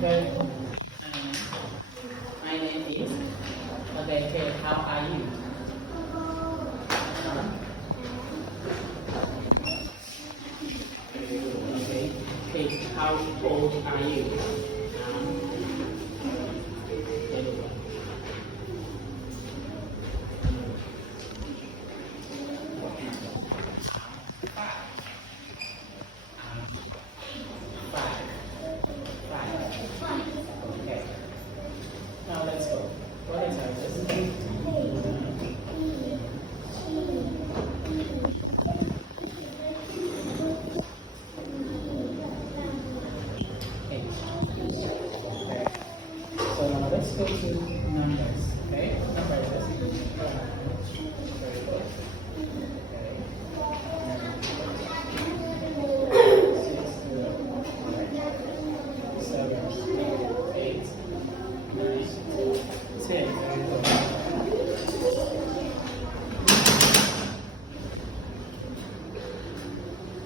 Good. My name is. Okay, how are you? Uh, okay, okay, how old are you? Very good. Five. Five. Okay. Now let's go. What is our this? Eight. Okay. So now let's go to numbers. Okay, numbers. Very good. Okay. Six, seven, eight, nine, 10. Very good.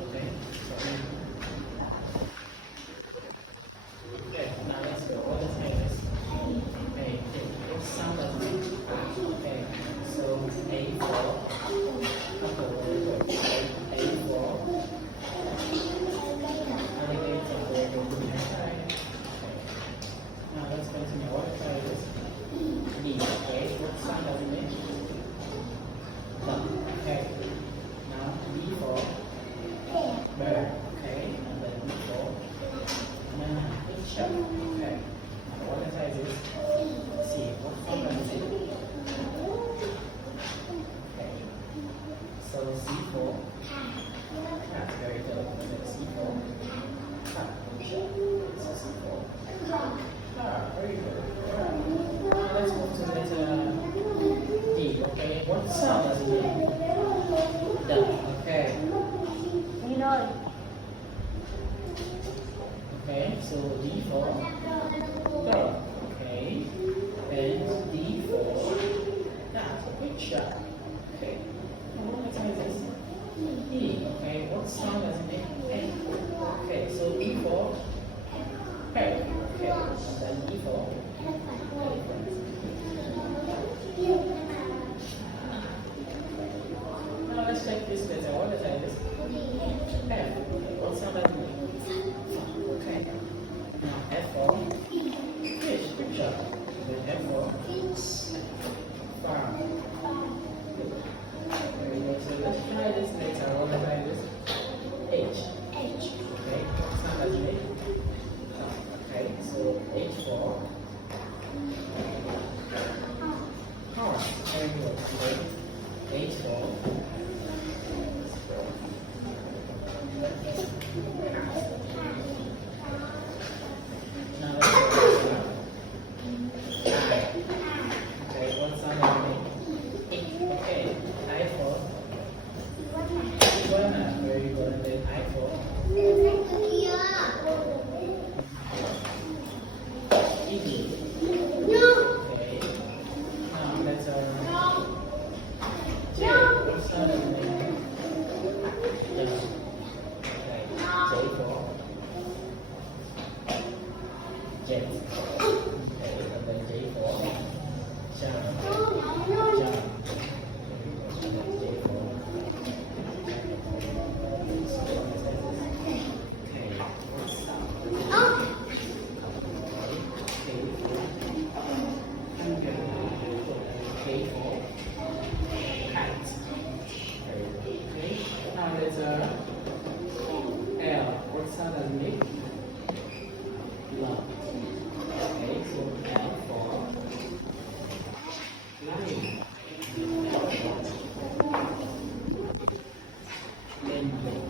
Okay. Okay. Now let's go. What is this? Okay. What sound does it make? Okay. So A for. Okay. Very good. A for. Alligator. Very good. Okay. Now let's continue. What is this? D. Okay. What sound does it make? Duck. Okay. Now B for bear. Okay. And then B for banana. Good job. Okay. Now what is this? C. What sound does it make? Okay. So C for cat. Very good. And then C for cat. Good job. So C for car. Very good. Alright. Now let's move to letter D. Okay. What sound does it make? Duck. Okay. Okay. So D for dog. Okay. And D for cat. Good job. Okay. Now what letter is this? E. Okay. What sound does it make? A. Okay. So E for parrot. Okay. And then E for elephant. Now let's check this letter. What letter is this? F. Okay. What sound does it make? Okay. Now F for fish. Good job. Then F for farm. Good. Very good. So let's try this letter. What letter is this? H. Okay. What sound does it make? Okay. So H for horse. Very good. Okay. H for now let's go to I. Okay, what sound does it make? E. Okay, I for iguana. Very good. And then I for eagle. Okay. Now let's J. What sound does it make? J. Okay. J for jet. Okay, and then J for jump. Jump. And then J for okay. What's up? K for cat. Very good. Okay. Now there's a L. What sound does it make? Love. Okay, so L for lion. L for rainbow.